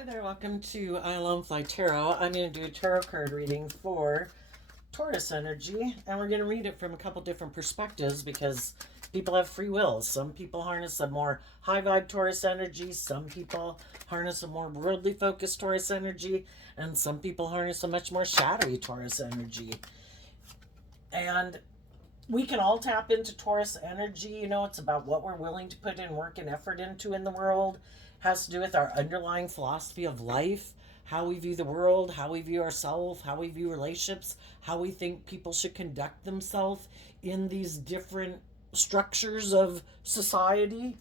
Hi there, welcome to I Alone Fly Tarot. I'm going to do a tarot card reading for Taurus energy, and we're going to read it from a couple different perspectives because people have free will. Some people harness a more high vibe Taurus energy, some people harness a more worldly focused Taurus energy, and some people harness a much more shadowy Taurus energy. And we can all tap into Taurus energy. You know, it's about what we're willing to put in work and effort into in the world. It has to do with our underlying philosophy of life, how we view the world, how we view ourselves, how we view relationships, how we think people should conduct themselves in these different structures of society.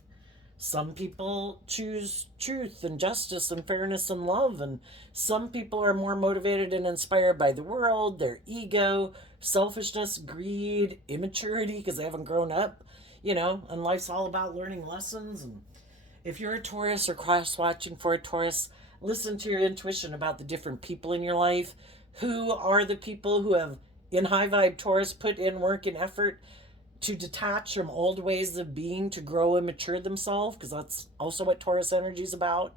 Some people choose truth and justice and fairness and love, and some people are more motivated and inspired by the world, their ego, selfishness, greed, immaturity because they haven't grown up, and life's all about learning lessons. And if you're a Taurus or cross watching for a Taurus, listen to your intuition about the different people in your life. Who are the people who have, in high vibe Taurus, put in work and effort to detach from old ways of being to grow and mature themselves, because that's also what Taurus energy is about,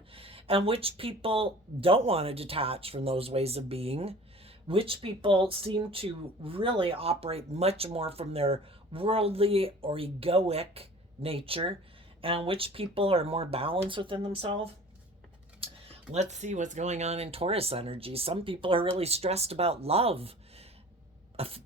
and which people don't want to detach from those ways of being, which people seem to really operate much more from their worldly or egoic nature, and which people are more balanced within themselves. Let's see what's going on in Taurus energy. Some people are really stressed about love,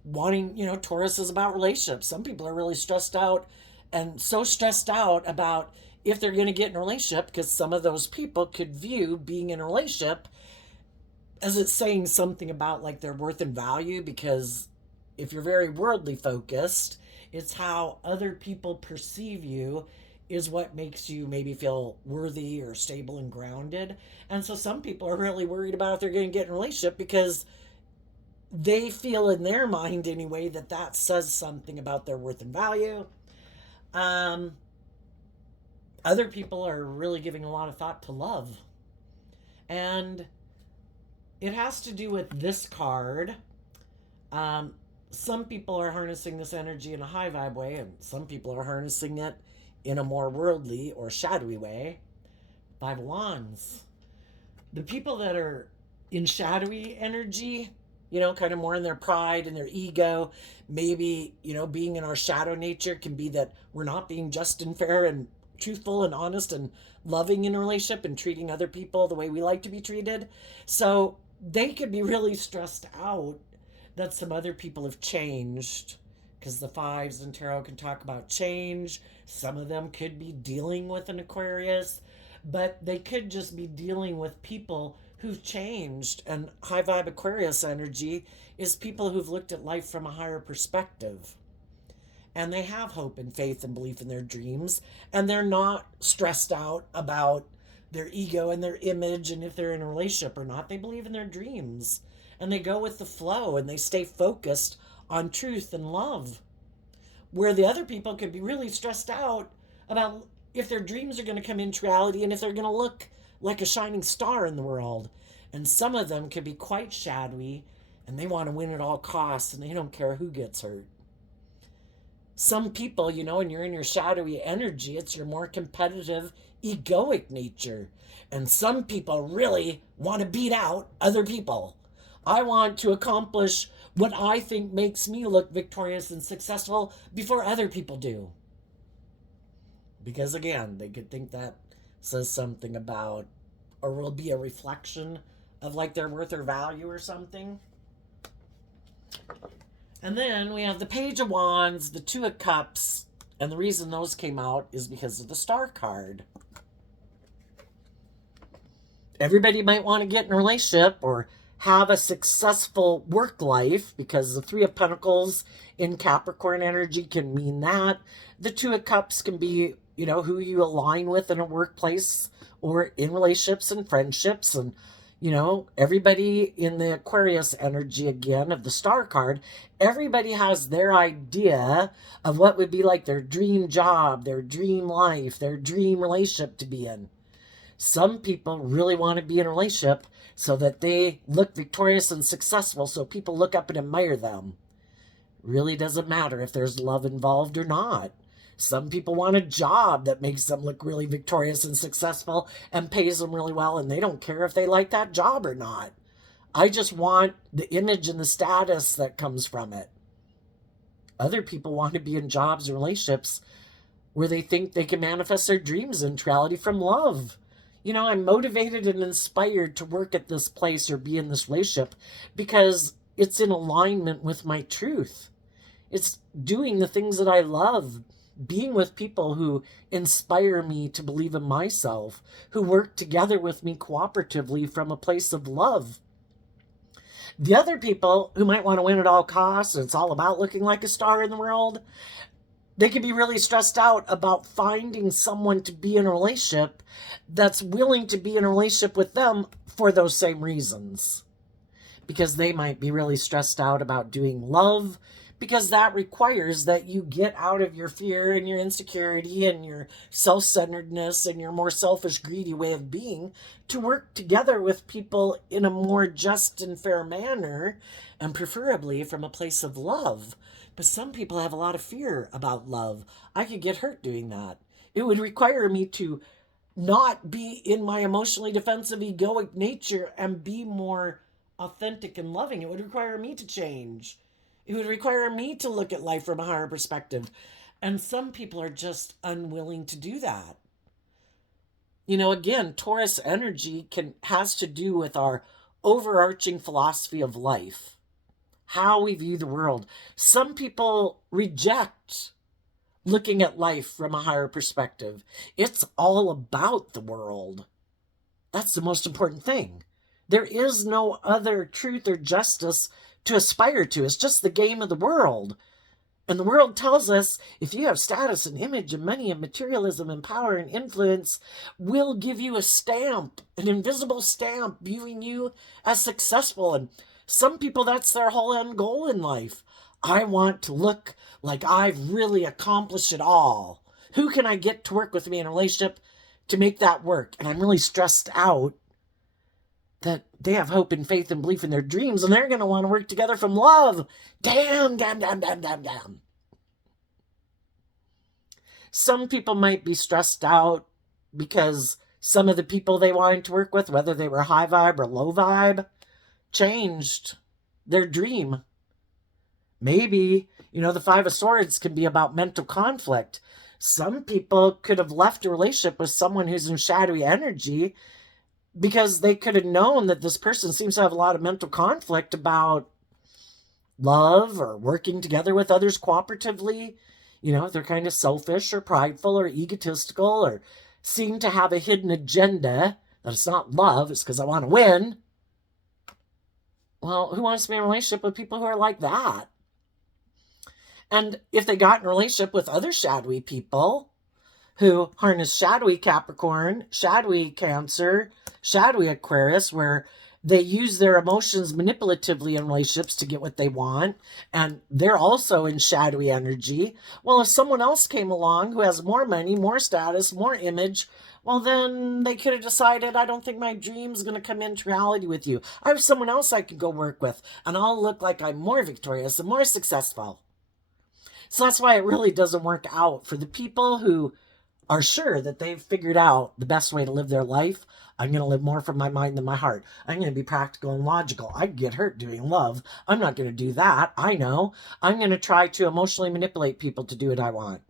wanting, Taurus is about relationships. Some people are really stressed out, and so stressed out about if they're going to get in a relationship, because some of those people could view being in a relationship as it's saying something about like their worth and value, because if you're very worldly focused, it's how other people perceive you is what makes you maybe feel worthy or stable and grounded. And so some people are really worried about if they're going to get in a relationship because they feel in their mind anyway that says something about their worth and value. Other people are really giving a lot of thought to love. And it has to do with this card. Some people are harnessing this energy in a high vibe way, and some people are harnessing it in a more worldly or shadowy way. Five of Wands. The people that are in shadowy energy, kind of more in their pride and their ego, maybe, being in our shadow nature can be that we're not being just and fair and truthful and honest and loving in a relationship and treating other people the way we like to be treated. So they could be really stressed out that some other people have changed, because the fives in tarot can talk about change. Some of them could be dealing with an Aquarius, but they could just be dealing with people who've changed. And high vibe Aquarius energy is people who've looked at life from a higher perspective, and they have hope and faith and belief in their dreams, and they're not stressed out about their ego and their image and if they're in a relationship or not. They believe in their dreams, and they go with the flow, and they stay focused on truth and love, where the other people could be really stressed out about if their dreams are going to come into reality and if they're going to look like a shining star in the world. And some of them could be quite shadowy, and they want to win at all costs, and they don't care who gets hurt. Some people, when you're in your shadowy energy, it's your more competitive, egoic nature. And some people really want to beat out other people. I want to accomplish what I think makes me look victorious and successful before other people do. Because again, they could think that says something about, or will be a reflection of like their worth or value or something. And then we have the Page of Wands, the Two of Cups, and the reason those came out is because of the Star card. Everybody might want to get in a relationship or have a successful work life, because the Three of Pentacles in Capricorn energy can mean that. The Two of Cups can be, who you align with in a workplace or in relationships and friendships. And, everybody in the Aquarius energy, again, of the Star card, everybody has their idea of what would be like their dream job, their dream life, their dream relationship to be in. Some people really want to be in a relationship so that they look victorious and successful, so people look up and admire them. Really doesn't matter if there's love involved or not. Some people want a job that makes them look really victorious and successful and pays them really well, and they don't care if they like that job or not. I just want the image and the status that comes from it. Other people want to be in jobs and relationships where they think they can manifest their dreams into reality from love. I'm motivated and inspired to work at this place or be in this relationship because it's in alignment with my truth. It's doing the things that I love, being with people who inspire me to believe in myself, who work together with me cooperatively from a place of love. The other people who might want to win at all costs, and it's all about looking like a star in the world, they can be really stressed out about finding someone to be in a relationship that's willing to be in a relationship with them for those same reasons. Because they might be really stressed out about doing love, because that requires that you get out of your fear and your insecurity and your self-centeredness and your more selfish, greedy way of being to work together with people in a more just and fair manner, and preferably from a place of love. But some people have a lot of fear about love. I could get hurt doing that. It would require me to not be in my emotionally defensive, egoic nature and be more authentic and loving. It would require me to change. It would require me to look at life from a higher perspective. And some people are just unwilling to do that. Again, Taurus energy has to do with our overarching philosophy of life, how we view the world. Some people reject looking at life from a higher perspective. It's all about the world. That's the most important thing. There is no other truth or justice to aspire to. It's just the game of the world. And the world tells us if you have status and image and money and materialism and power and influence, we'll give you a stamp, an invisible stamp, viewing you as successful. And some people, that's their whole end goal in life. I want to look like I've really accomplished it all. Who can I get to work with me in a relationship to make that work? And I'm really stressed out that they have hope and faith and belief in their dreams, and they're going to want to work together from love. Damn. Some people might be stressed out because some of the people they wanted to work with, whether they were high vibe or low vibe, changed their dream. Maybe, the Five of Swords can be about mental conflict. Some people could have left a relationship with someone who's in shadowy energy because they could have known that this person seems to have a lot of mental conflict about love or working together with others cooperatively. They're kind of selfish or prideful or egotistical or seem to have a hidden agenda that it's not love, it's because I want to win. Well, who wants to be in a relationship with people who are like that? And if they got in a relationship with other shadowy people who harness shadowy Capricorn, shadowy Cancer, shadowy Aquarius, where they use their emotions manipulatively in relationships to get what they want, and they're also in shadowy energy. Well, if someone else came along who has more money, more status, more image, well, then they could have decided, I don't think my dream's going to come into reality with you. I have someone else I can go work with, and I'll look like I'm more victorious and more successful. So that's why it really doesn't work out for the people who are sure that they've figured out the best way to live their life. I'm going to live more from my mind than my heart. I'm going to be practical and logical. I get hurt doing love. I'm not going to do that. I know. I'm going to try to emotionally manipulate people to do what I want.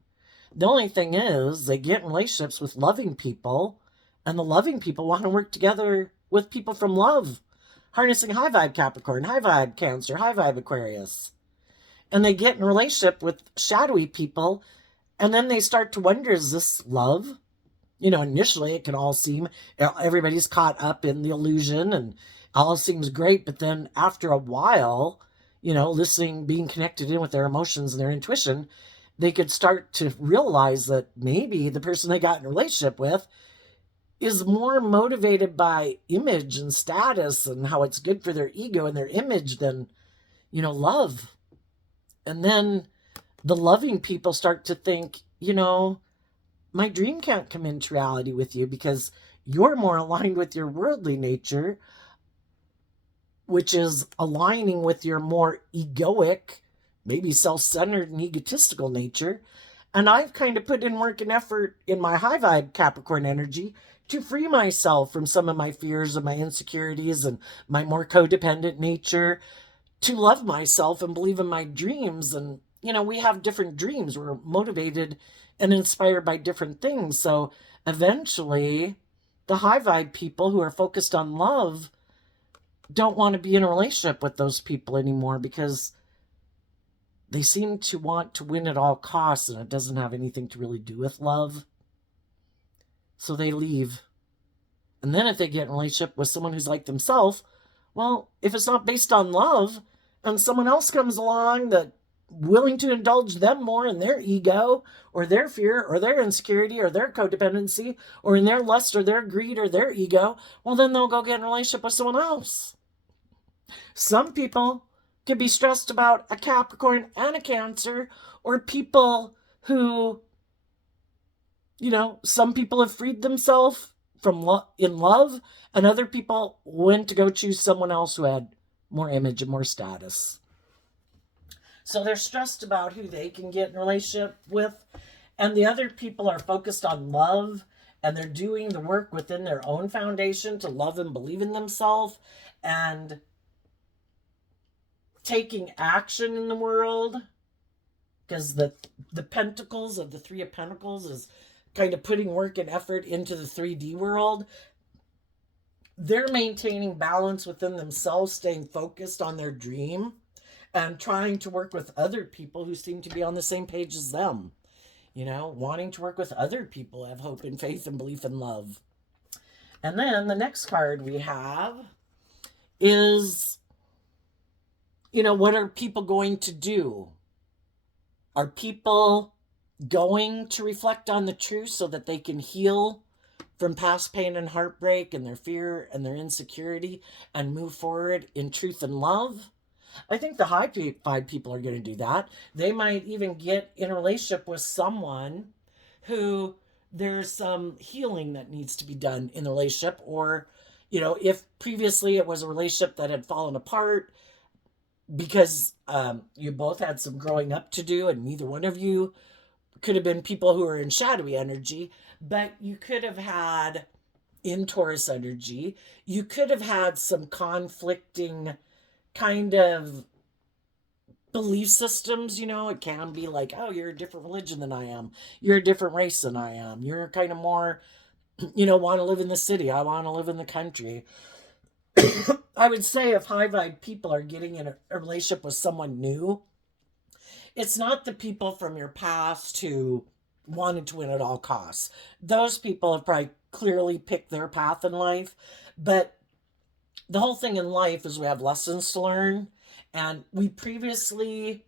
The only thing is, they get in relationships with loving people, and the loving people want to work together with people from love, harnessing high vibe Capricorn, high vibe Cancer, high vibe Aquarius. And they get in a relationship with shadowy people, and then they start to wonder, is this love? Initially it can all seem, everybody's caught up in the illusion and all seems great. But then after a while, listening, being connected in with their emotions and their intuition, they could start to realize that maybe the person they got in a relationship with is more motivated by image and status and how it's good for their ego and their image than, love. And then the loving people start to think, my dream can't come into reality with you because you're more aligned with your worldly nature, which is aligning with your more egoic, maybe self-centered and egotistical nature. And I've kind of put in work and effort in my high vibe Capricorn energy to free myself from some of my fears and my insecurities and my more codependent nature, to love myself and believe in my dreams. And, we have different dreams. We're motivated and inspired by different things. So eventually, the high vibe people who are focused on love don't want to be in a relationship with those people anymore because they seem to want to win at all costs, and it doesn't have anything to really do with love. So they leave. And then if they get in a relationship with someone who's like themselves, well, if it's not based on love and someone else comes along that willing to indulge them more in their ego or their fear or their insecurity or their codependency or in their lust or their greed or their ego, well, then they'll go get in a relationship with someone else. Some people could be stressed about a Capricorn and a Cancer, or people who, some people have freed themselves from in love, and other people went to go choose someone else who had more image and more status. So they're stressed about who they can get in a relationship with, and the other people are focused on love, and they're doing the work within their own foundation to love and believe in themselves and taking action in the world, because the pentacles of the Three of Pentacles is kind of putting work and effort into the 3D world. They're maintaining balance within themselves, staying focused on their dream and trying to work with other people who seem to be on the same page as them, wanting to work with other people who have hope and faith and belief and love. And then the next card we have is, what are people going to do? Are people going to reflect on the truth so that they can heal from past pain and heartbreak and their fear and their insecurity and move forward in truth and love? I think the high vibe people are going to do that. They might even get in a relationship with someone who there's some healing that needs to be done in the relationship, or, if previously it was a relationship that had fallen apart because you both had some growing up to do, and neither one of you could have been people who are in shadowy energy, but you could have had, in Taurus energy, you could have had some conflicting kind of belief systems. It can be like, oh, you're a different religion than I am. You're a different race than I am. You're kind of more, want to live in the city. I want to live in the country. I would say if high vibe people are getting in a relationship with someone new, it's not the people from your past who wanted to win at all costs. Those people have probably clearly picked their path in life. But the whole thing in life is we have lessons to learn. And we previously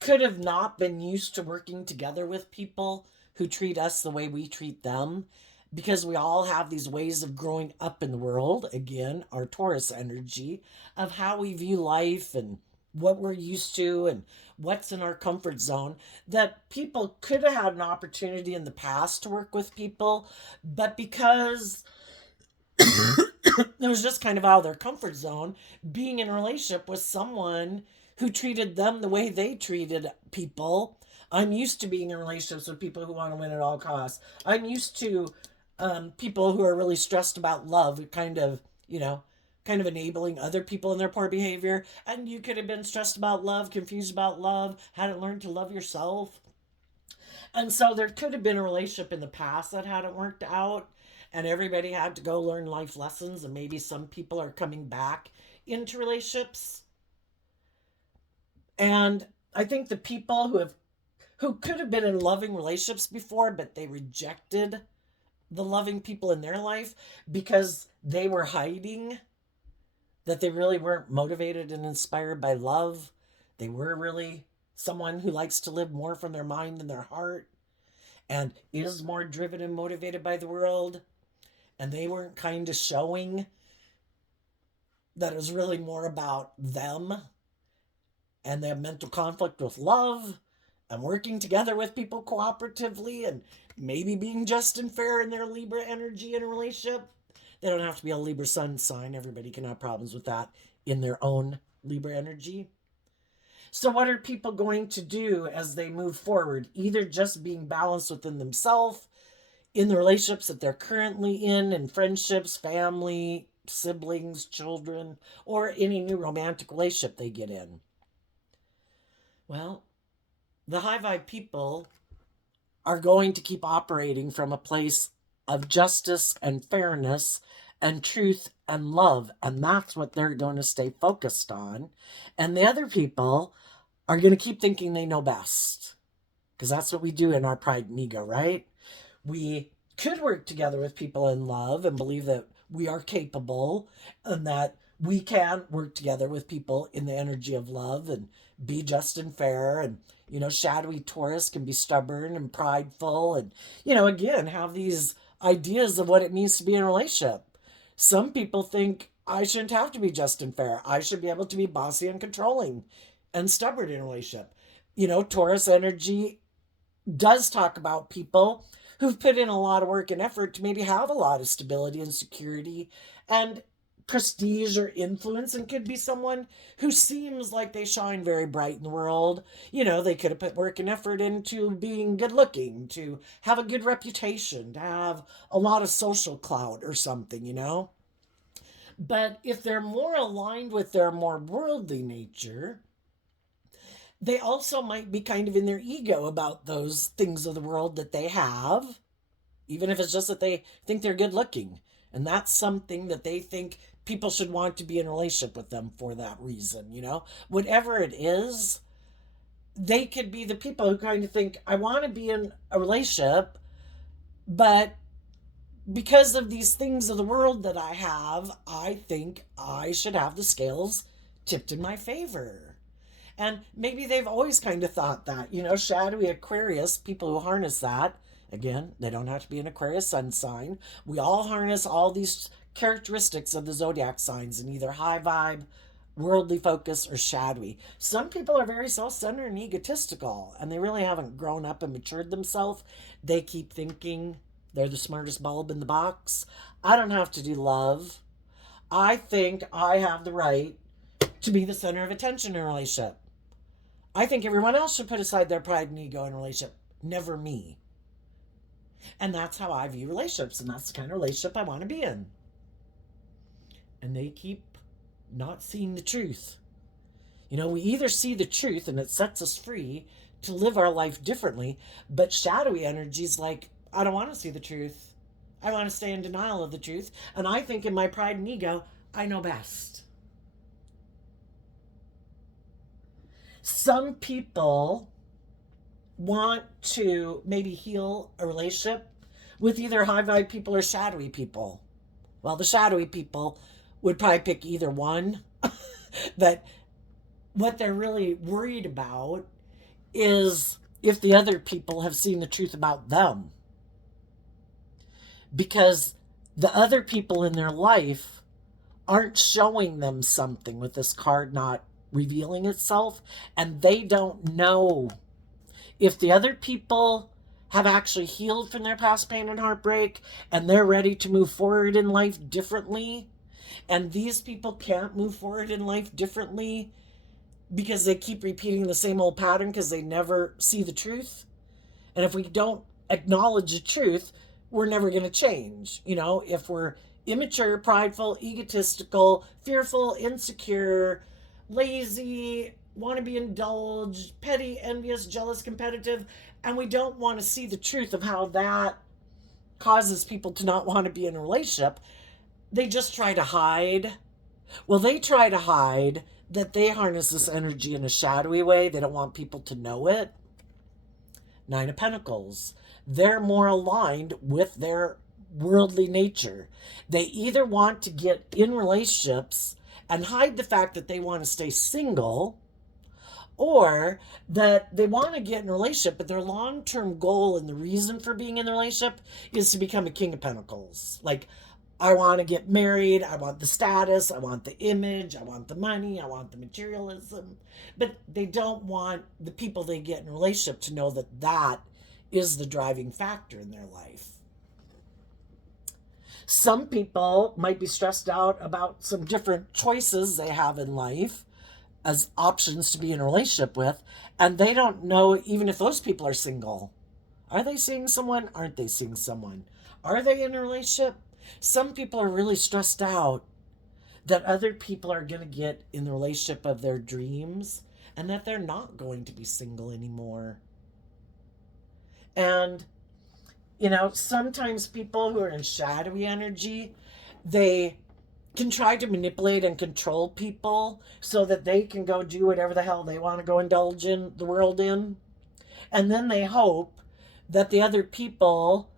could have not been used to working together with people who treat us the way we treat them, because we all have these ways of growing up in the world, again, our Taurus energy, of how we view life and what we're used to and what's in our comfort zone, that people could have had an opportunity in the past to work with people, but because it was just kind of out of their comfort zone, being in a relationship with someone who treated them the way they treated people. I'm used to being in relationships with people who want to win at all costs. I'm used to people who are really stressed about love, kind of enabling other people in their poor behavior. And you could have been stressed about love, confused about love, hadn't learned to love yourself. And so there could have been a relationship in the past that hadn't worked out, and everybody had to go learn life lessons, and maybe some people are coming back into relationships. And I think the people who could have been in loving relationships before, but they rejected the loving people in their life because they were hiding that they really weren't motivated and inspired by love. They were really someone who likes to live more from their mind than their heart and is more driven and motivated by the world. And they weren't kind of showing that it was really more about them. And they have mental conflict with love and working together with people cooperatively and maybe being just and fair in their Libra energy in a relationship. They don't have to be a Libra sun sign. Everybody can have problems with that in their own Libra energy. So what are people going to do as they move forward? Either just being balanced within themselves, in the relationships that they're currently in friendships, family, siblings, children, or any new romantic relationship they get in. Well, the high vibe people are going to keep operating from a place of justice and fairness and truth and love. And that's what they're going to stay focused on. And the other people are going to keep thinking they know best. Because that's what we do in our pride and ego, right? We could work together with people in love and believe that we are capable and that we can work together with people in the energy of love and be just and fair. And, shadowy Taurus can be stubborn and prideful and, again, have these ideas of what it means to be in a relationship. Some people think I shouldn't have to be just and fair. I should be able to be bossy and controlling and stubborn in a relationship. Taurus energy does talk about people who've put in a lot of work and effort to maybe have a lot of stability and security and prestige or influence, and could be someone who seems like they shine very bright in the world. They could have put work and effort into being good looking, to have a good reputation, to have a lot of social clout or something. But if they're more aligned with their more worldly nature, they also might be kind of in their ego about those things of the world that they have, even if it's just that they think they're good looking. And that's something that they think people should want to be in a relationship with them for that reason. Whatever it is, they could be the people who kind of think, I want to be in a relationship, but because of these things of the world that I have, I think I should have the scales tipped in my favor. And maybe they've always kind of thought that, shadowy Aquarius, people who harness that, again, they don't have to be an Aquarius sun sign. We all harness all these characteristics of the zodiac signs in either high vibe, worldly focus, or shadowy. Some people are very self-centered and egotistical, and they really haven't grown up and matured themselves. They keep thinking they're the smartest bulb in the box. I don't have to do love. I think I have the right to be the center of attention in a relationship. I think everyone else should put aside their pride and ego in a relationship, never me. And that's how I view relationships, and that's the kind of relationship I want to be in. And they keep not seeing the truth. We either see the truth and it sets us free to live our life differently, but shadowy energy is like, I don't want to see the truth. I want to stay in denial of the truth. And I think in my pride and ego, I know best. Some people want to maybe heal a relationship with either high vibe people or shadowy people. Well, the shadowy people would probably pick either one. But what they're really worried about is if the other people have seen the truth about them. Because the other people in their life aren't showing them something with this card not revealing itself, and they don't know if the other people have actually healed from their past pain and heartbreak and they're ready to move forward in life differently, and these people can't move forward in life differently because they keep repeating the same old pattern because they never see the truth. And if we don't acknowledge the truth, we're never going to change. If we're immature, prideful, egotistical, fearful, insecure, lazy, want to be indulged, petty, envious, jealous, competitive, and we don't want to see the truth of how that causes people to not want to be in a relationship, they just try to hide. Well, they try to hide that they harness this energy in a shadowy way. They don't want people to know it. Nine of Pentacles. They're more aligned with their worldly nature. They either want to get in relationships and hide the fact that they want to stay single, or that they want to get in a relationship, but their long-term goal and the reason for being in the relationship is to become a King of Pentacles. Like, I want to get married, I want the status, I want the image, I want the money, I want the materialism. But they don't want the people they get in a relationship to know that that is the driving factor in their life. Some people might be stressed out about some different choices they have in life, as options to be in a relationship with, and they don't know even if those people are single. Are they seeing someone? Aren't they seeing someone? Are they in a relationship? Some people are really stressed out that other people are going to get in the relationship of their dreams and that they're not going to be single anymore. And, sometimes people who are in shadowy energy, they can try to manipulate and control people so that they can go do whatever the hell they want to go indulge in the world in. And then they hope that the other people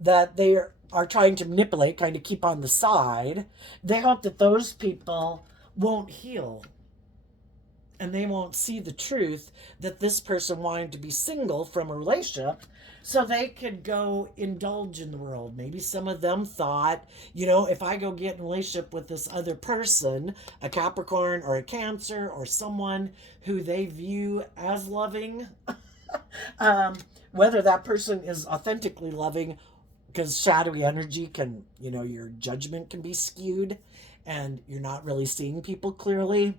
that they are trying to manipulate, kind of keep on the side, they hope that those people won't heal and they won't see the truth that this person wanted to be single from a relationship so they could go indulge in the world. Maybe some of them thought, if I go get in a relationship with this other person, a Capricorn or a Cancer or someone who they view as loving, whether that person is authentically loving, because shadowy energy can, your judgment can be skewed and you're not really seeing people clearly.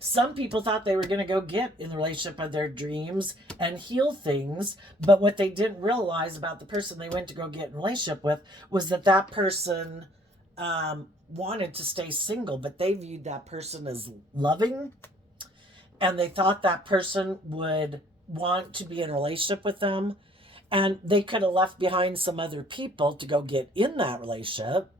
Some people thought they were going to go get in the relationship of their dreams and heal things, but what they didn't realize about the person they went to go get in a relationship with was that person wanted to stay single, but they viewed that person as loving, and they thought that person would want to be in a relationship with them, and they could have left behind some other people to go get in that relationship.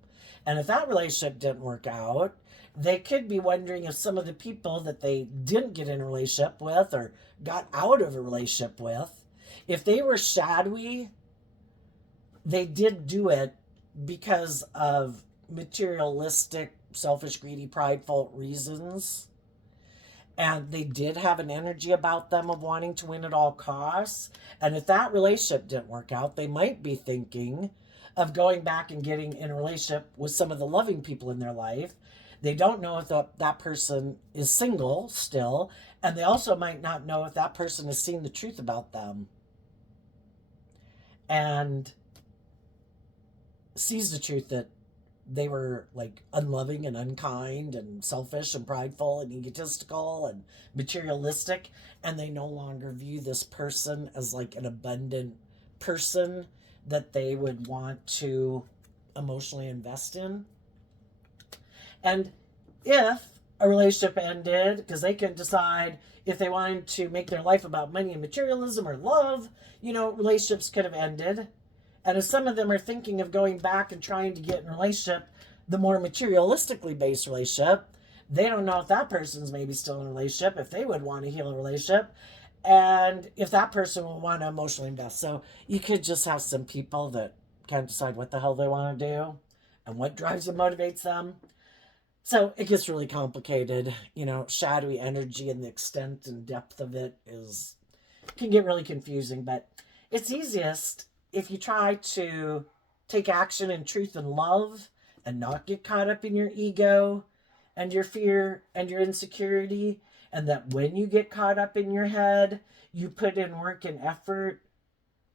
And if that relationship didn't work out, they could be wondering if some of the people that they didn't get in a relationship with or got out of a relationship with, if they were shadowy, they did do it because of materialistic, selfish, greedy, prideful reasons. And they did have an energy about them of wanting to win at all costs. And if that relationship didn't work out, they might be thinking of going back and getting in a relationship with some of the loving people in their life. They don't know if that person is single still, and they also might not know if that person has seen the truth about them and sees the truth that they were like unloving and unkind and selfish and prideful and egotistical and materialistic, and they no longer view this person as like an abundant person that they would want to emotionally invest in. And if a relationship ended, because they can decide if they wanted to make their life about money and materialism or love, relationships could have ended. And if some of them are thinking of going back and trying to get in a relationship, the more materialistically based relationship, they don't know if that person's maybe still in a relationship, if they would want to heal a relationship, and if that person will want to emotionally invest. So you could just have some people that can't decide what the hell they want to do and what drives and motivates them. So it gets really complicated. Shadowy energy and the extent and depth of it can get really confusing, but it's easiest if you try to take action in truth and love and not get caught up in your ego and your fear and your insecurity, and that when you get caught up in your head, you put in work and effort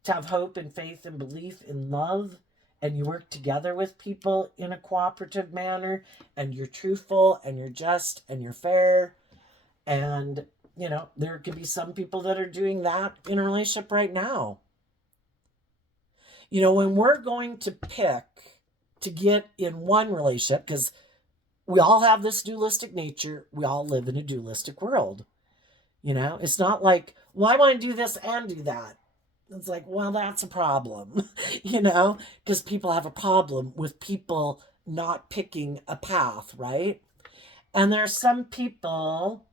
to have hope and faith and belief in love, and you work together with people in a cooperative manner, and you're truthful and you're just and you're fair. And, there could be some people that are doing that in a relationship right now. When we're going to pick to get in one relationship, because we all have this dualistic nature, we all live in a dualistic world. It's not like, well, I want to do this and do that. It's like, well, that's a problem, because people have a problem with people not picking a path, right? And there are some people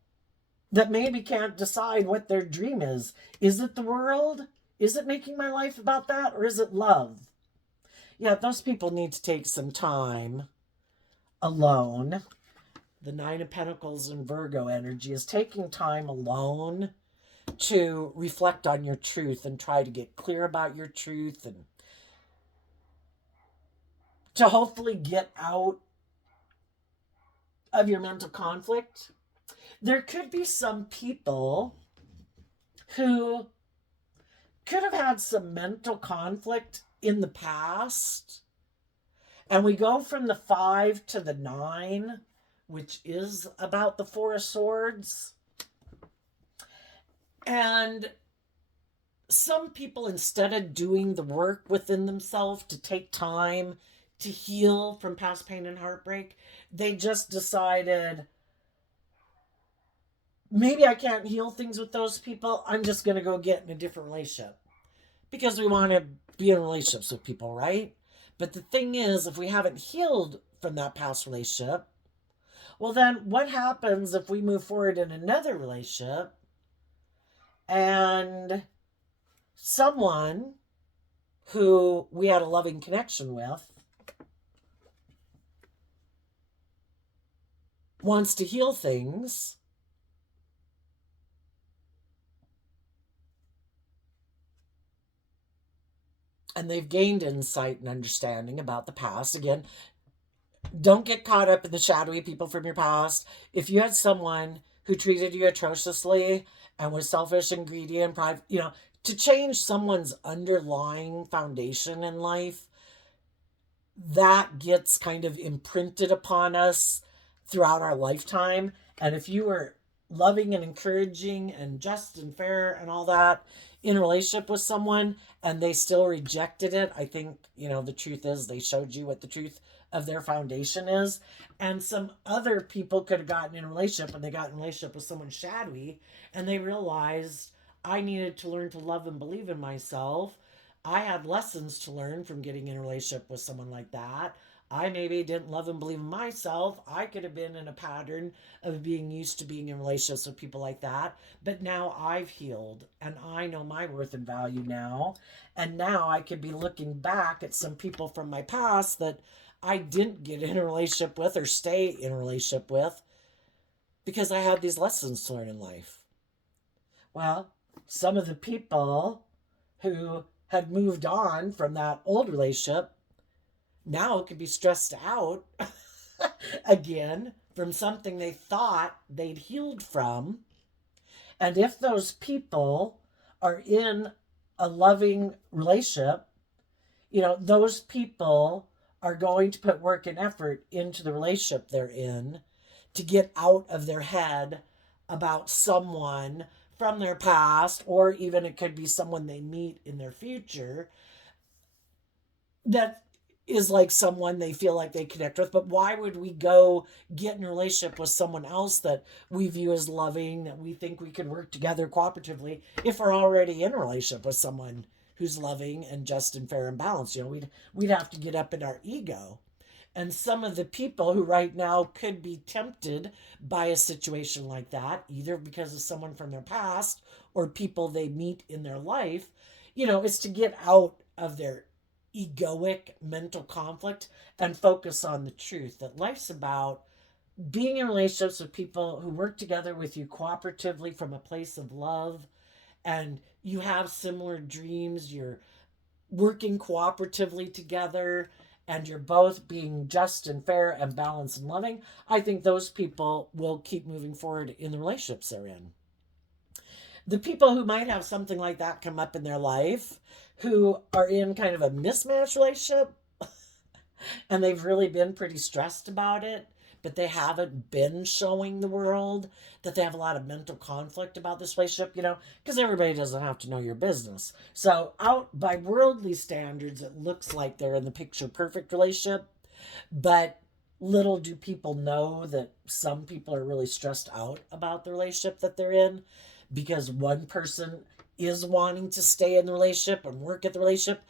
that maybe can't decide what their dream is. Is it the world? Is it making my life about that? Or is it love? Yeah, those people need to take some time alone. The Nine of Pentacles and Virgo energy is taking time alone to reflect on your truth and try to get clear about your truth, and to hopefully get out of your mental conflict. There could be some people who could have had some mental conflict in the past, and we go from the 5 to the 9 which is about the Four of Swords. And some people, instead of doing the work within themselves to take time to heal from past pain and heartbreak, they just decided, maybe I can't heal things with those people. I'm just going to go get in a different relationship because we want to be in relationships with people, right? But the thing is, if we haven't healed from that past relationship, well, then what happens if we move forward in another relationship and someone who we had a loving connection with wants to heal things, and they've gained insight and understanding about the past. Again, don't get caught up in the shadowy people from your past. If you had someone who treated you atrociously and was selfish and greedy and private, to change someone's underlying foundation in life, that gets kind of imprinted upon us throughout our lifetime. And if you were loving and encouraging and just and fair and all that in a relationship with someone and they still rejected it, I think, the truth is they showed you what the truth of their foundation is. And some other people could have gotten in a relationship and they got in a relationship with someone shadowy and they realized, I needed to learn to love and believe in myself. I had lessons to learn from getting in a relationship with someone like that. I maybe didn't love and believe in myself. I could have been in a pattern of being used to being in relationships with people like that. But now I've healed and I know my worth and value now. And now I could be looking back at some people from my past that I didn't get in a relationship with or stay in a relationship with because I had these lessons to learn in life. Well, some of the people who had moved on from that old relationship now could be stressed out again from something they thought they'd healed from. And if those people are in a loving relationship, those people are going to put work and effort into the relationship they're in to get out of their head about someone from their past, or even it could be someone they meet in their future that is like someone they feel like they connect with. But why would we go get in a relationship with someone else that we view as loving, that we think we could work together cooperatively, if we're already in a relationship with someone who's loving and just and fair and balanced? We'd have to get up in our ego. And some of the people who right now could be tempted by a situation like that, either because of someone from their past or people they meet in their life, is to get out of their egoic mental conflict and focus on the truth that life's about being in relationships with people who work together with you cooperatively from a place of love, and you have similar dreams, you're working cooperatively together, and you're both being just and fair and balanced and loving. I think those people will keep moving forward in the relationships they're in. The people who might have something like that come up in their life, who are in kind of a mismatched relationship and they've really been pretty stressed about it, but they haven't been showing the world that they have a lot of mental conflict about this relationship, because everybody doesn't have to know your business. So, out by worldly standards, it looks like they're in the picture perfect relationship, but little do people know that some people are really stressed out about the relationship that they're in because one person is wanting to stay in the relationship and work at the relationship,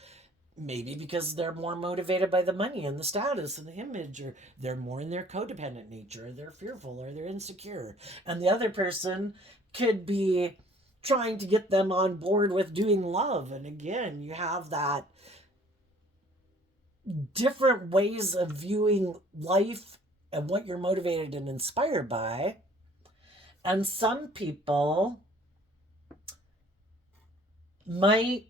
maybe because they're more motivated by the money and the status and the image, or they're more in their codependent nature, or they're fearful, or they're insecure. And the other person could be trying to get them on board with doing love. And again, you have that different ways of viewing life and what you're motivated and inspired by. And some people might,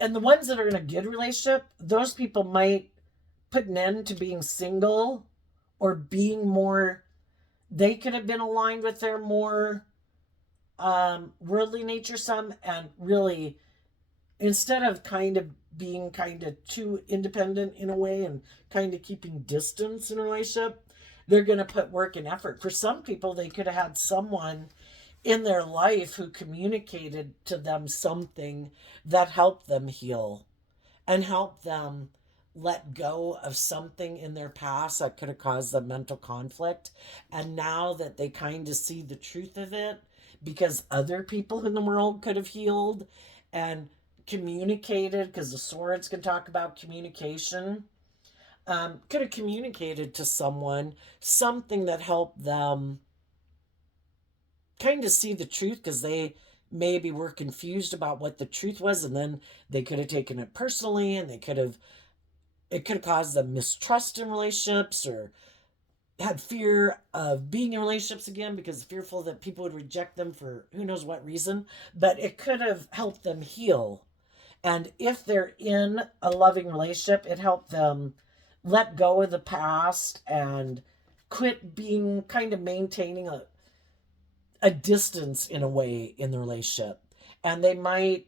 and the ones that are in a good relationship, those people might put an end to being single or being more, they could have been aligned with their more worldly nature some, and really, instead of kind of being kind of too independent in a way and kind of keeping distance in a relationship, they're going to put work and effort. For some people, they could have had someone in their life who communicated to them something that helped them heal and helped them let go of something in their past that could have caused them mental conflict. And now that they kind of see the truth of it, because other people in the world could have healed and communicated, because the swords can talk about communication, could have communicated to someone something that helped them kind of see the truth, because they maybe were confused about what the truth was, and then they could have taken it personally, and it could have caused them mistrust in relationships, or had fear of being in relationships again because fearful that people would reject them for who knows what reason. But it could have helped them heal. And if they're in a loving relationship, it helped them let go of the past and quit being kind of maintaining a distance in a way in the relationship. And they might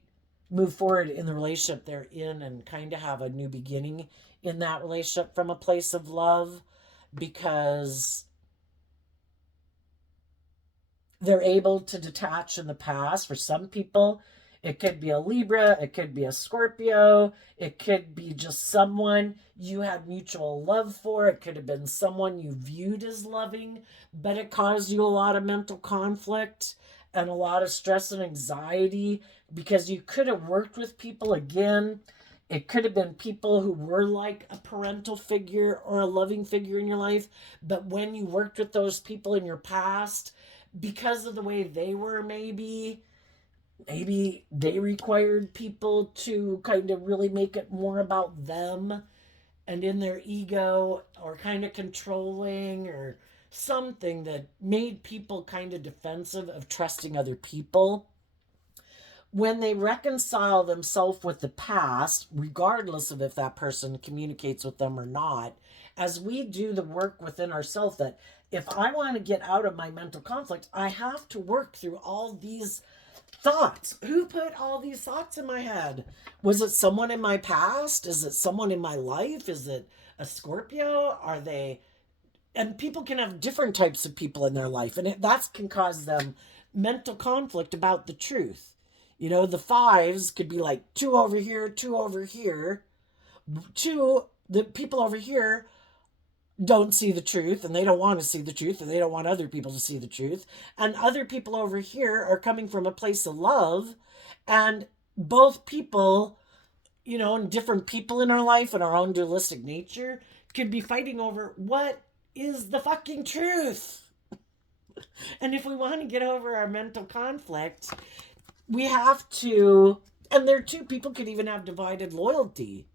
move forward in the relationship they're in and kind of have a new beginning in that relationship from a place of love, because they're able to detach in the past. For some people, it could be a Libra, it could be a Scorpio, it could be just someone you had mutual love for, it could have been someone you viewed as loving, but it caused you a lot of mental conflict and a lot of stress and anxiety, because you could have worked with people again. It could have been people who were like a parental figure or a loving figure in your life, but when you worked with those people in your past, because of the way they were, maybe they required people to kind of really make it more about them and in their ego, or kind of controlling, or something that made people kind of defensive of trusting other people. When they reconcile themselves with the past, regardless of if that person communicates with them or not, as we do the work within ourselves, that if I want to get out of my mental conflict, I have to work through all these thoughts. Who put all these thoughts in my head? Was it someone in my past? Is it someone in my life? Is it a Scorpio? Are they? And people can have different types of people in their life, and that can cause them mental conflict about the truth. The fives could be like two over here, two over here. The people over here don't see the truth, and they don't want to see the truth, and they don't want other people to see the truth. And other people over here are coming from a place of love, and both people, and different people in our life and our own dualistic nature could be fighting over what is the fucking truth. And if we want to get over our mental conflict, we have to, and there too, people could even have divided loyalty.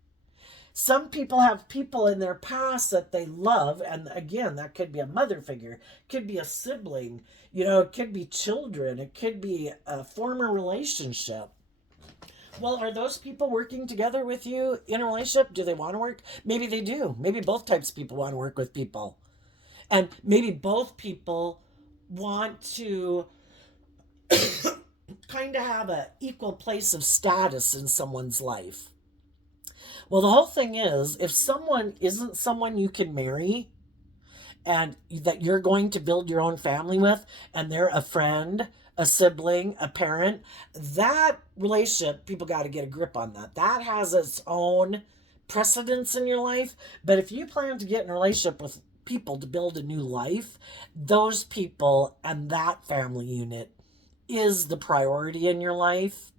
Some people have people in their past that they love, and again, that could be a mother figure, it could be a sibling, it could be children, it could be a former relationship. Well, are those people working together with you in a relationship? Do they want to work? Maybe they do. Maybe both types of people want to work with people. And maybe both people want to kind of have an equal place of status in someone's life. Well, the whole thing is, if someone isn't someone you can marry and that you're going to build your own family with, and they're a friend, a sibling, a parent, that relationship, people got to get a grip on that. That has its own precedence in your life. But if you plan to get in a relationship with people to build a new life, those people and that family unit is the priority in your life.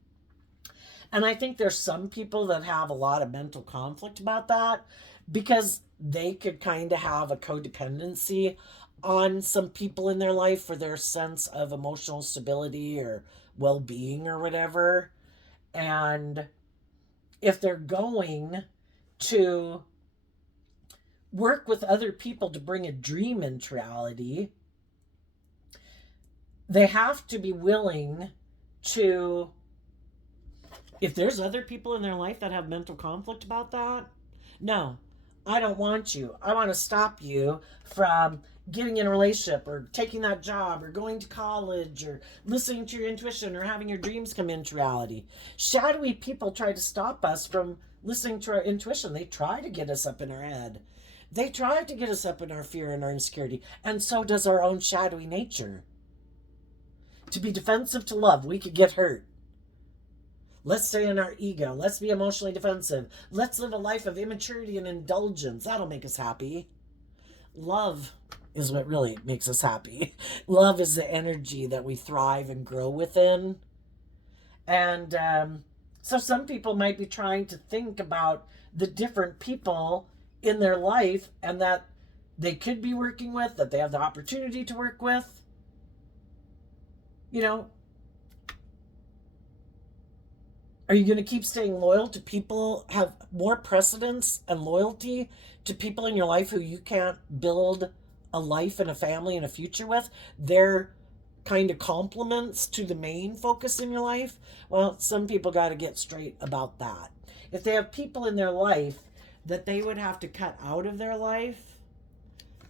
And I think there's some people that have a lot of mental conflict about that, because they could kind of have a codependency on some people in their life for their sense of emotional stability or well-being or whatever. And if they're going to work with other people to bring a dream into reality, they have to be willing to, if there's other people in their life that have mental conflict about that, no, I don't want you. I want to stop you from getting in a relationship or taking that job or going to college or listening to your intuition or having your dreams come into reality. Shadowy people try to stop us from listening to our intuition. They try to get us up in our head. They try to get us up in our fear and our insecurity, and so does our own shadowy nature. To be defensive to love, we could get hurt. Let's stay in our ego. Let's be emotionally defensive. Let's live a life of immaturity and indulgence. That'll make us happy. Love is what really makes us happy. Love is the energy that we thrive and grow within. And so some people might be trying to think about the different people in their life and that they could be working with, that they have the opportunity to work with. You know, are you going to keep staying loyal to people, have more precedence and loyalty to people in your life who you can't build a life and a family and a future with? They're kind of complements to the main focus in your life. Well, some people got to get straight about that. If they have people in their life that they would have to cut out of their life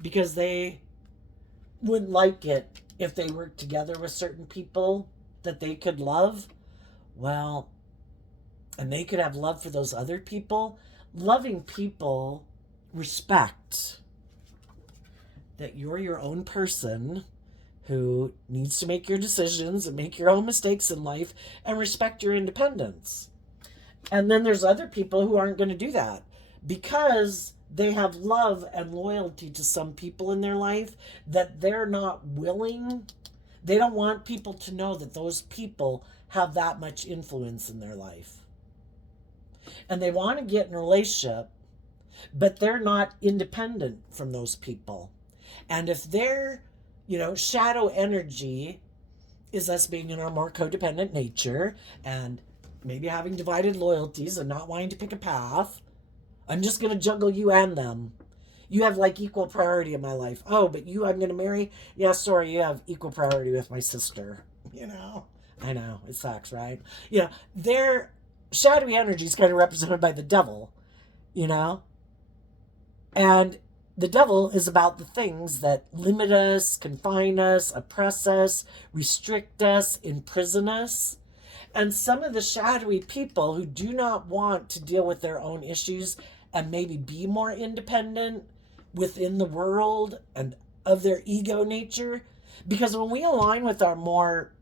because they wouldn't like it if they worked together with certain people that they could love, well, and they could have love for those other people. Loving people respect that you're your own person who needs to make your decisions and make your own mistakes in life and respect your independence. And then there's other people who aren't going to do that because they have love and loyalty to some people in their life that they're not willing. They don't want people to know that those people have that much influence in their life. And they want to get in a relationship, but they're not independent from those people. And if their, shadow energy is us being in our more codependent nature and maybe having divided loyalties and not wanting to pick a path, I'm just going to juggle you and them. You have like equal priority in my life. Oh, but you I'm going to marry? Yeah, sorry, you have equal priority with my sister. I know, it sucks, right? Their shadowy energy is kind of represented by the devil, and the devil is about the things that limit us, confine us, oppress us, restrict us, imprison us. And some of the shadowy people who do not want to deal with their own issues and maybe be more independent within the world and of their ego nature, because when we align with our more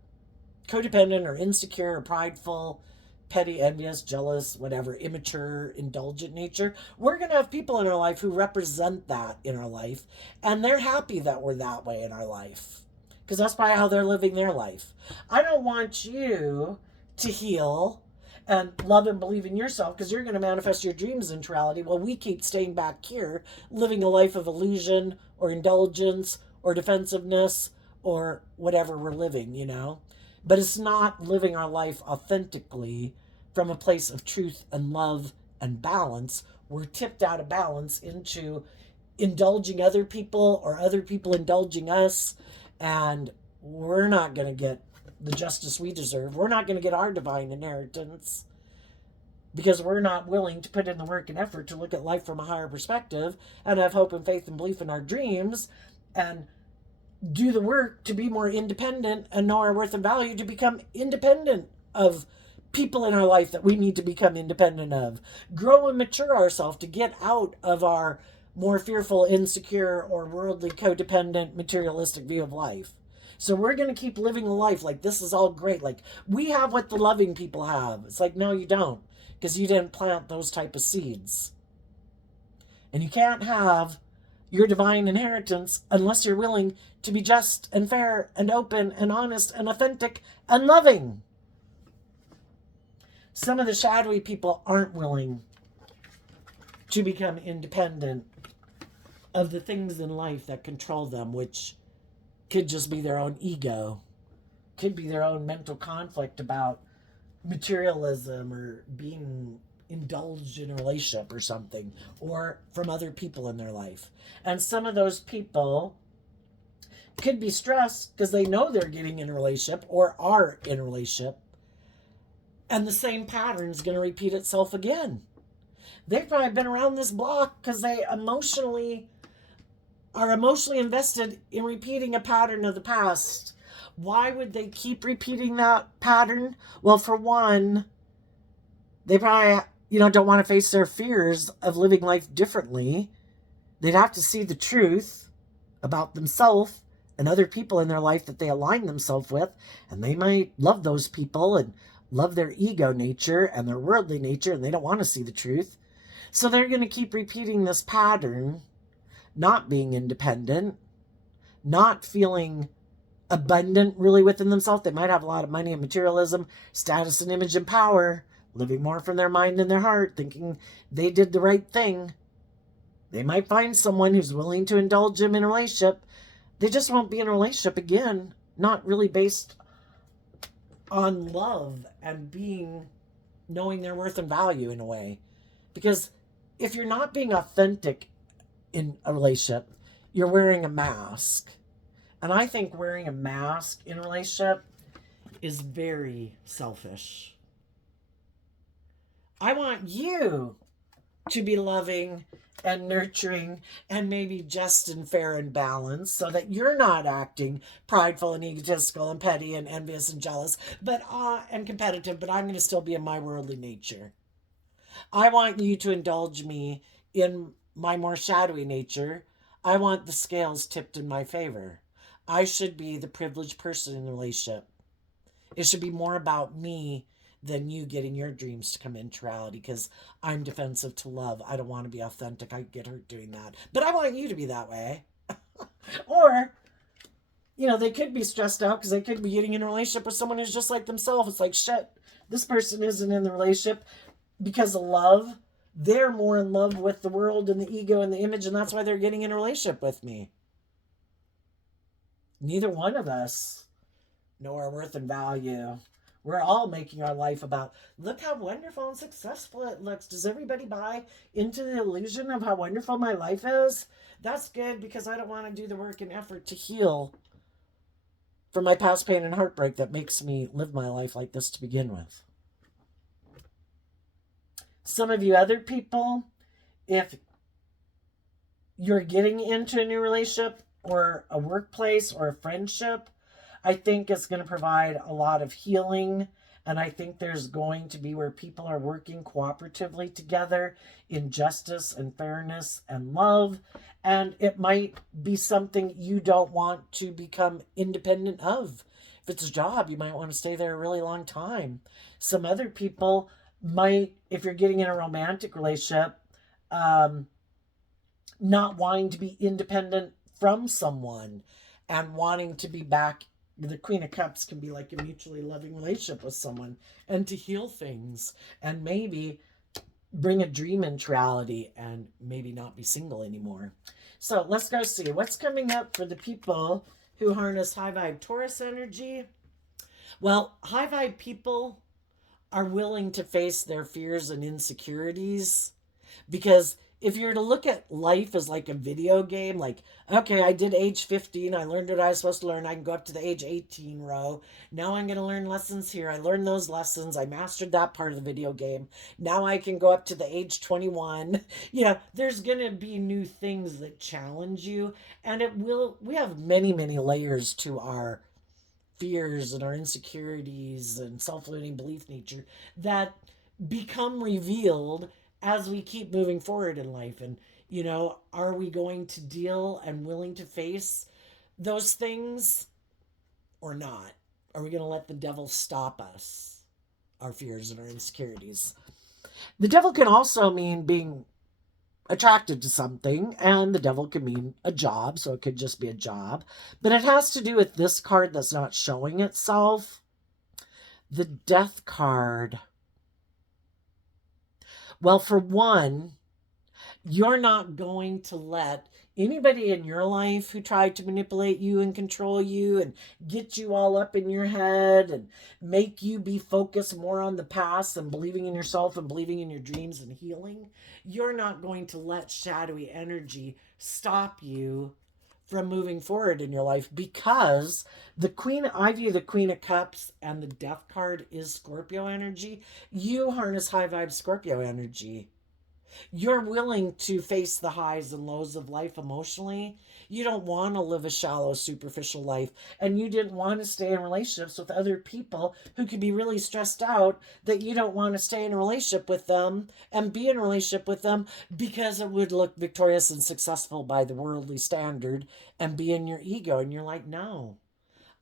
codependent or insecure or prideful, petty, envious, jealous, whatever, immature, indulgent nature, we're going to have people in our life who represent that in our life, and they're happy that we're that way in our life because that's probably how they're living their life. I don't want you to heal and love and believe in yourself because you're going to manifest your dreams into reality while we keep staying back here living a life of illusion or indulgence or defensiveness or whatever we're living, But it's not living our life authentically from a place of truth and love and balance. We're tipped out of balance into indulging other people or other people indulging us, and we're not going to get the justice we deserve. We're not going to get our divine inheritance because we're not willing to put in the work and effort to look at life from a higher perspective and have hope and faith and belief in our dreams and do the work to be more independent and know our worth and value to become independent of people in our life that we need to become independent of. Grow and mature ourselves to get out of our more fearful, insecure, or worldly, codependent, materialistic view of life. So we're going to keep living a life like this is all great. Like we have what the loving people have. It's like, no, you don't, because you didn't plant those type of seeds. And you can't have your divine inheritance unless you're willing to be just and fair and open and honest and authentic and loving. Some of the shadowy people aren't willing to become independent of the things in life that control them, which could just be their own ego, could be their own mental conflict about materialism or being indulged in a relationship or something, or from other people in their life. And some of those people could be stressed because they know they're getting in a relationship or are in a relationship, and the same pattern is going to repeat itself again. They've probably been around this block because they are emotionally invested in repeating a pattern of the past. Why would they keep repeating that pattern? Well, for one, they probably don't want to face their fears of living life differently They'd have to see the truth about themselves and other people in their life that they align themselves with, and they might love those people and love their ego nature and their worldly nature, and they don't want to see the truth. So they're going to keep repeating this pattern, not being independent, not feeling abundant really within themselves. They might have a lot of money and materialism, status and image and power, living more from their mind than their heart, thinking they did the right thing. They might find someone who's willing to indulge them in a relationship. They just won't be in a relationship again, not really based on love and knowing their worth and value in a way. Because if you're not being authentic in a relationship, you're wearing a mask. And I think wearing a mask in a relationship is very selfish. I want you to be loving and nurturing and maybe just and fair and balanced, so that you're not acting prideful and egotistical and petty and envious and jealous and competitive, but I'm going to still be in my worldly nature. I want you to indulge me in my more shadowy nature. I want the scales tipped in my favor. I should be the privileged person in the relationship. It should be more about me than you getting your dreams to come into reality, because I'm defensive to love. I don't want to be authentic. I get hurt doing that. But I want you to be that way. Or, they could be stressed out because they could be getting in a relationship with someone who's just like themselves. It's like, shit, this person isn't in the relationship because of love. They're more in love with the world and the ego and the image, and that's why they're getting in a relationship with me. Neither one of us know our worth and value. We're all making our life about, look how wonderful and successful it looks. Does everybody buy into the illusion of how wonderful my life is? That's good, because I don't want to do the work and effort to heal from my past pain and heartbreak that makes me live my life like this to begin with. Some of you other people, if you're getting into a new relationship or a workplace or a friendship, I think it's going to provide a lot of healing. And I think there's going to be where people are working cooperatively together in justice and fairness and love. And it might be something you don't want to become independent of. If it's a job, you might want to stay there a really long time. Some other people might, if you're getting in a romantic relationship, not wanting to be independent from someone and wanting to be back. The Queen of Cups can be like a mutually loving relationship with someone, and to heal things and maybe bring a dream into reality and maybe not be single anymore. So let's go see what's coming up for the people who harness high vibe Taurus energy. Well, high vibe people are willing to face their fears and insecurities, because if you're to look at life as like a video game, like, okay, I did age 15, I learned what I was supposed to learn, I can go up to the age 18 row. Now I'm going to learn lessons here. I learned those lessons. I mastered that part of the video game. Now I can go up to the age 21. There's going to be new things that challenge you. And we have many, many layers to our fears and our insecurities and self-limiting belief nature that become revealed as we keep moving forward in life. And, are we going to deal and willing to face those things or not? Are we going to let the devil stop us, our fears and our insecurities? The devil can also mean being attracted to something, and the devil can mean a job, so it could just be a job. But it has to do with this card that's not showing itself. The Death card. Well, for one, you're not going to let anybody in your life who tried to manipulate you and control you and get you all up in your head and make you be focused more on the past and believing in yourself and believing in your dreams and healing. You're not going to let shadowy energy stop you from moving forward in your life, because I view the Queen of Cups and the Death card is Scorpio energy. You harness high vibe Scorpio energy. You're willing to face the highs and lows of life emotionally. You don't want to live a shallow, superficial life. And you didn't want to stay in relationships with other people who could be really stressed out that you don't want to stay in a relationship with them and be in a relationship with them because it would look victorious and successful by the worldly standard and be in your ego. And you're like, no.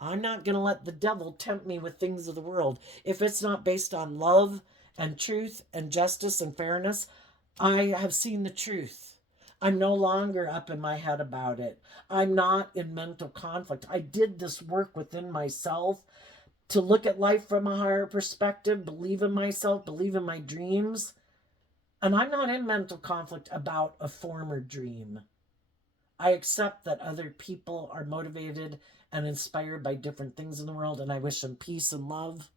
I'm not going to let the devil tempt me with things of the world. If it's not based on love and truth and justice and fairness, I have seen the truth. I'm no longer up in my head about it. I'm not in mental conflict. I did this work within myself to look at life from a higher perspective, believe in myself, believe in my dreams. And I'm not in mental conflict about a former dream. I accept that other people are motivated and inspired by different things in the world, and I wish them peace and love.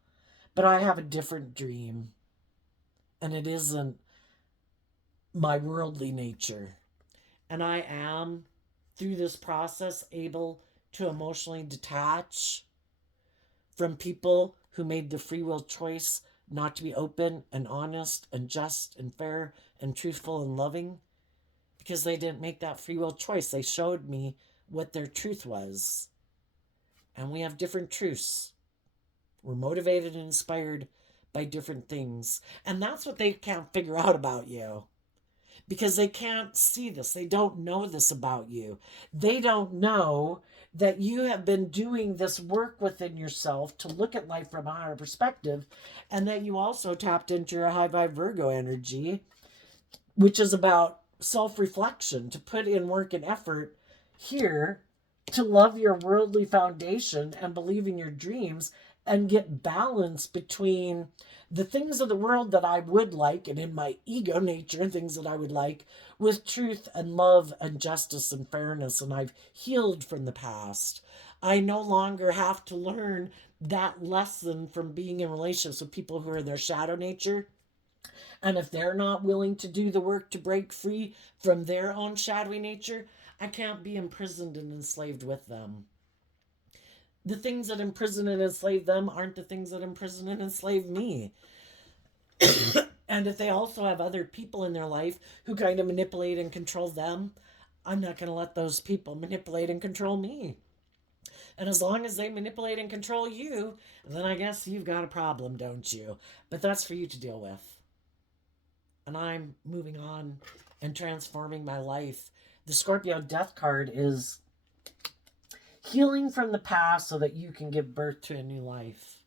But I have a different dream, and it isn't my worldly nature. And I am, through this process, able to emotionally detach from people who made the free will choice not to be open and honest and just and fair and truthful and loving, because they didn't make that free will choice. They showed me what their truth was. And we have different truths. We're motivated and inspired by different things. And that's what they can't figure out about you, because they can't see this. They don't know this about you. They don't know that you have been doing this work within yourself to look at life from a higher perspective, and that you also tapped into your high vibe Virgo energy, which is about self-reflection, to put in work and effort here to love your worldly foundation and believe in your dreams and get balance between the things of the world that I would like, and in my ego nature, things that I would like, with truth and love and justice and fairness. And I've healed from the past. I no longer have to learn that lesson from being in relationships with people who are their shadow nature. And if they're not willing to do the work to break free from their own shadowy nature, I can't be imprisoned and enslaved with them. The things that imprison and enslave them aren't the things that imprison and enslave me. And if they also have other people in their life who kind of manipulate and control them, I'm not going to let those people manipulate and control me. And as long as they manipulate and control you, then I guess you've got a problem, don't you? But that's for you to deal with. And I'm moving on and transforming my life. The Scorpio Death card is healing from the past so that you can give birth to a new life.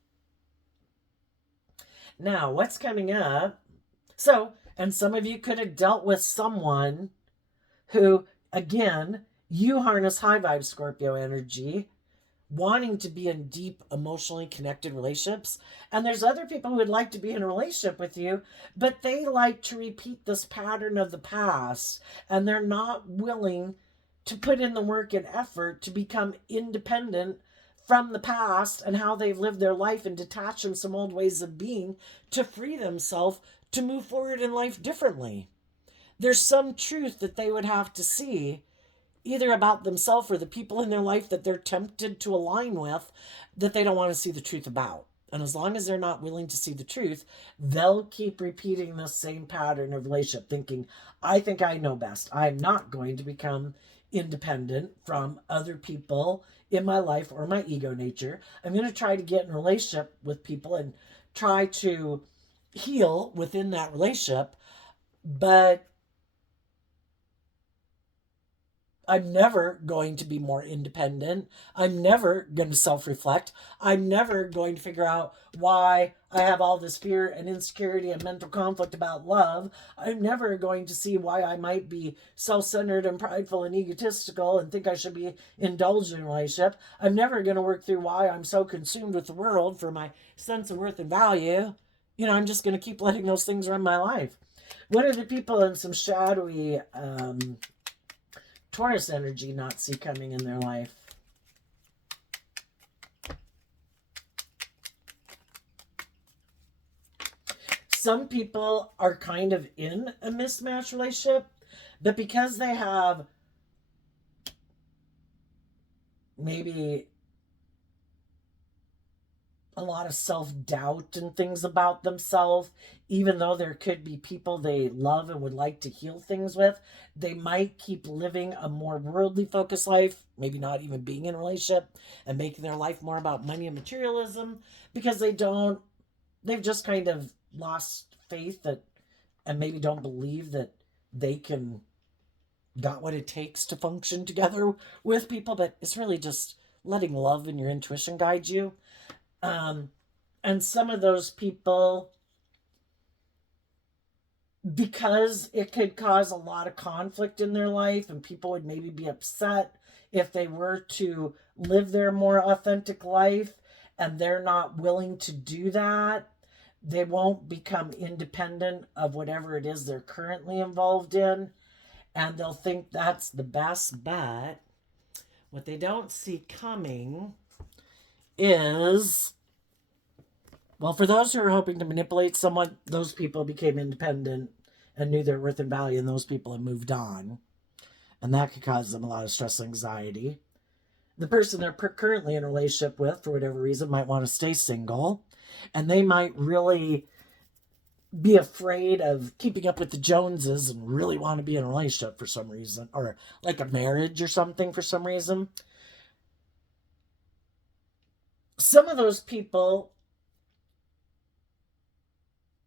Now, what's coming up? So, and some of you could have dealt with someone who, again, you harness high vibe Scorpio energy, wanting to be in deep, emotionally connected relationships. And there's other people who would like to be in a relationship with you, but they like to repeat this pattern of the past, and they're not willing to put in the work and effort to become independent from the past and how they've lived their life, and detach from some old ways of being to free themselves to move forward in life differently. There's some truth that they would have to see, either about themselves or the people in their life that they're tempted to align with, that they don't want to see the truth about. And as long as they're not willing to see the truth, they'll keep repeating the same pattern of relationship, thinking, I think I know best. I'm not going to become independent from other people in my life or my ego nature. I'm going to try to get in a relationship with people and try to heal within that relationship, but I'm never going to be more independent. I'm never going to self-reflect. I'm never going to figure out why I have all this fear and insecurity and mental conflict about love. I'm never going to see why I might be self-centered and prideful and egotistical and think I should be indulged in a relationship. I'm never going to work through why I'm so consumed with the world for my sense of worth and value. I'm just going to keep letting those things run my life. What are the people in some shadowy Taurus energy not see coming in their life? Some people are kind of in a mismatched relationship, but because they have maybe a lot of self-doubt and things about themselves, even though there could be people they love and would like to heal things with. They might keep living a more worldly focused life, maybe not even being in a relationship, and making their life more about money and materialism, because they've just kind of lost faith that, and maybe don't believe that they can got what it takes to function together with people. But it's really just letting love and your intuition guide you. um, and some of those people, because it could cause a lot of conflict in their life, and people would maybe be upset if they were to live their more authentic life, and they're not willing to do that. They won't become independent of whatever it is they're currently involved in, and they'll think that's the best. But what they don't see coming is, well, for those who are hoping to manipulate someone, those people became independent and knew their worth and value, and those people have moved on. And that could cause them a lot of stress and anxiety. The person they're currently in a relationship with, for whatever reason, might want to stay single. And they might really be afraid of keeping up with the Joneses and really want to be in a relationship for some reason, or like a marriage or something for some reason. Some of those people,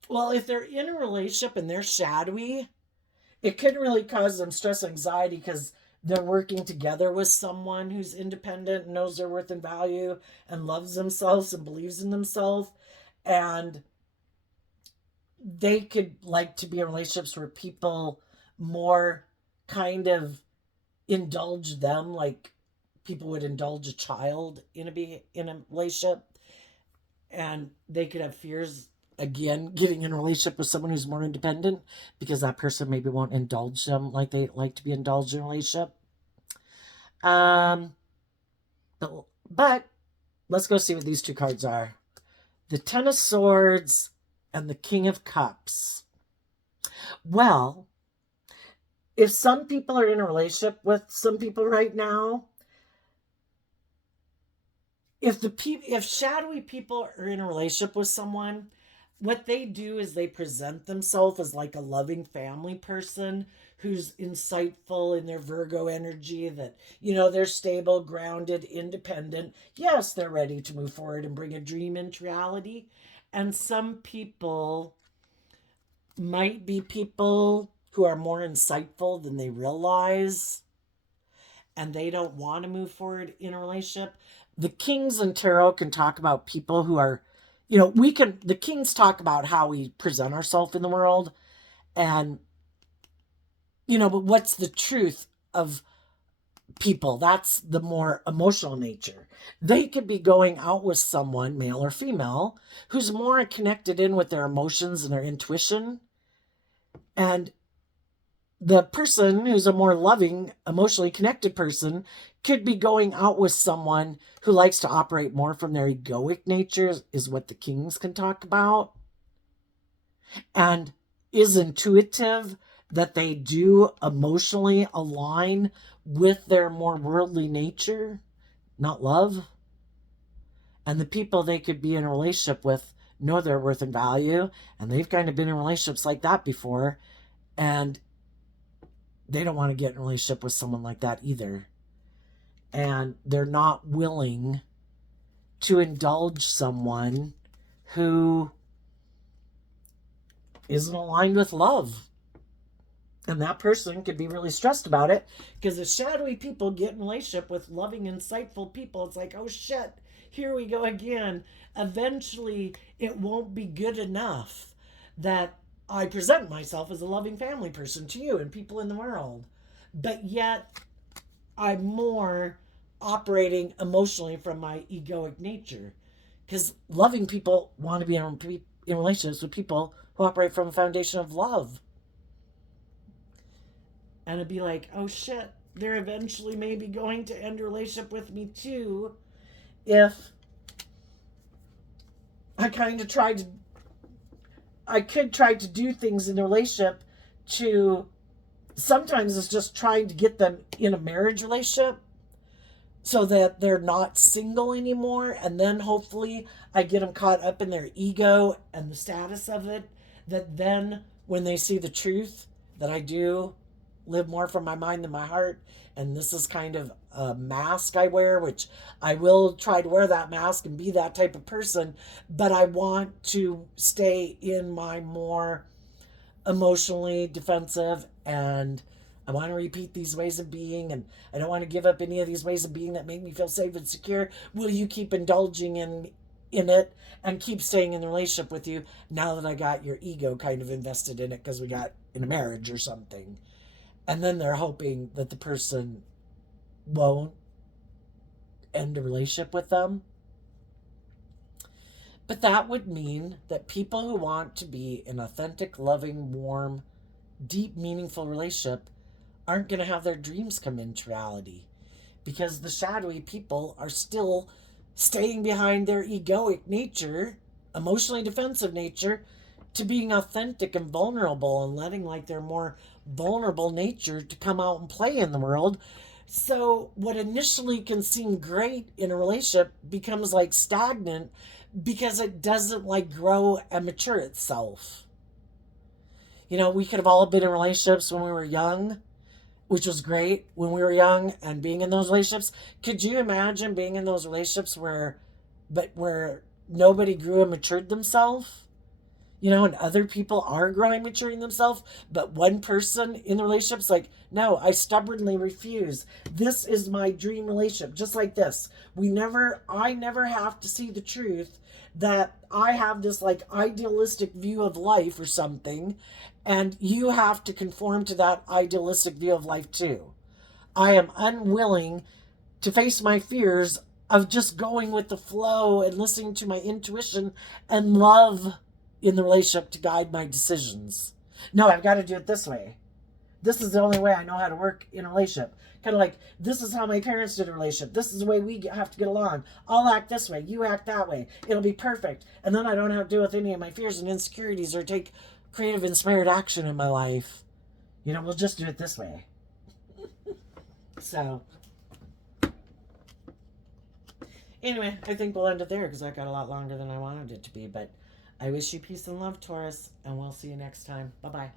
well, if they're in a relationship and they're shadowy, it could really cause them stress and anxiety because they're working together with someone who's independent and knows their worth and value and loves themselves and believes in themselves. And they could like to be in relationships where people more kind of indulge them, like people would indulge a child in a relationship. And they could have fears, again, getting in a relationship with someone who's more independent, because that person maybe won't indulge them like they like to be indulged in a relationship. Um, but let's go see what these two cards are. The Ten of Swords and the King of Cups. Well, if some people are in a relationship with some people right now, if shadowy people are in a relationship with someone, what they do is they present themselves as like a loving family person who's insightful in their Virgo energy, that, they're stable, grounded, independent. Yes, they're ready to move forward and bring a dream into reality. And some people might be people who are more insightful than they realize, and they don't want to move forward in a relationship. The Kings in tarot can talk about people who are, the Kings talk about how we present ourselves in the world, and, but what's the truth of people? That's the more emotional nature. They could be going out with someone, male or female, who's more connected in with their emotions and their intuition. And the person who's a more loving, emotionally connected person could be going out with someone who likes to operate more from their egoic nature, is what the Kings can talk about, and is intuitive, that they do emotionally align with their more worldly nature, not love. And the people they could be in a relationship with know their worth and value, and they've kind of been in relationships like that before, and they don't want to get in a relationship with someone like that either. And they're not willing to indulge someone who isn't aligned with love. And that person could be really stressed about it, because if shadowy people get in a relationship with loving, insightful people, it's like, oh shit, here we go again. Eventually, it won't be good enough that I present myself as a loving family person to you and people in the world. But yet, I'm more operating emotionally from my egoic nature. Because loving people want to be in relationships with people who operate from a foundation of love. And it'd be like, oh shit, they're eventually maybe going to end a relationship with me too, if I could try to do things in the relationship to, sometimes it's just trying to get them in a marriage relationship, so that they're not single anymore. And then hopefully I get them caught up in their ego and the status of it, that then when they see the truth that I do live more from my mind than my heart, and this is kind of a mask I wear, which I will try to wear that mask and be that type of person, but I want to stay in my more emotionally defensive, and I want to repeat these ways of being, and I don't want to give up any of these ways of being that make me feel safe and secure. Will you keep indulging in it and keep staying in the relationship with you now that I got your ego kind of invested in it because we got in a marriage or something? And then they're hoping that the person won't end a relationship with them. But that would mean that people who want to be in authentic, loving, warm, deep, meaningful relationship aren't going to have their dreams come into reality, because the shadowy people are still staying behind their egoic nature, emotionally defensive nature, to being authentic and vulnerable and letting like their more vulnerable nature to come out and play in the world. So what initially can seem great in a relationship becomes like stagnant because it doesn't like grow and mature itself. You know, we could have all been in relationships when we were young, which was great when we were young and being in those relationships. Could you imagine being in those relationships where nobody grew and matured themselves? You know, and other people are growing, maturing themselves, but one person in the relationship's like, no, I stubbornly refuse. This is my dream relationship, just like this. I never have to see the truth that I have this like idealistic view of life or something, and you have to conform to that idealistic view of life too. I am unwilling to face my fears of just going with the flow and listening to my intuition and love in the relationship to guide my decisions. No, I've got to do it this way. This is the only way I know how to work in a relationship. Kind of like, this is how my parents did a relationship. This is the way we have to get along. I'll act this way. You act that way. It'll be perfect. And then I don't have to deal with any of my fears and insecurities or take creative, inspired action in my life. You know, we'll just do it this way. So, anyway, I think we'll end it there because I got a lot longer than I wanted it to be. But I wish you peace and love, Taurus, and we'll see you next time. Bye bye.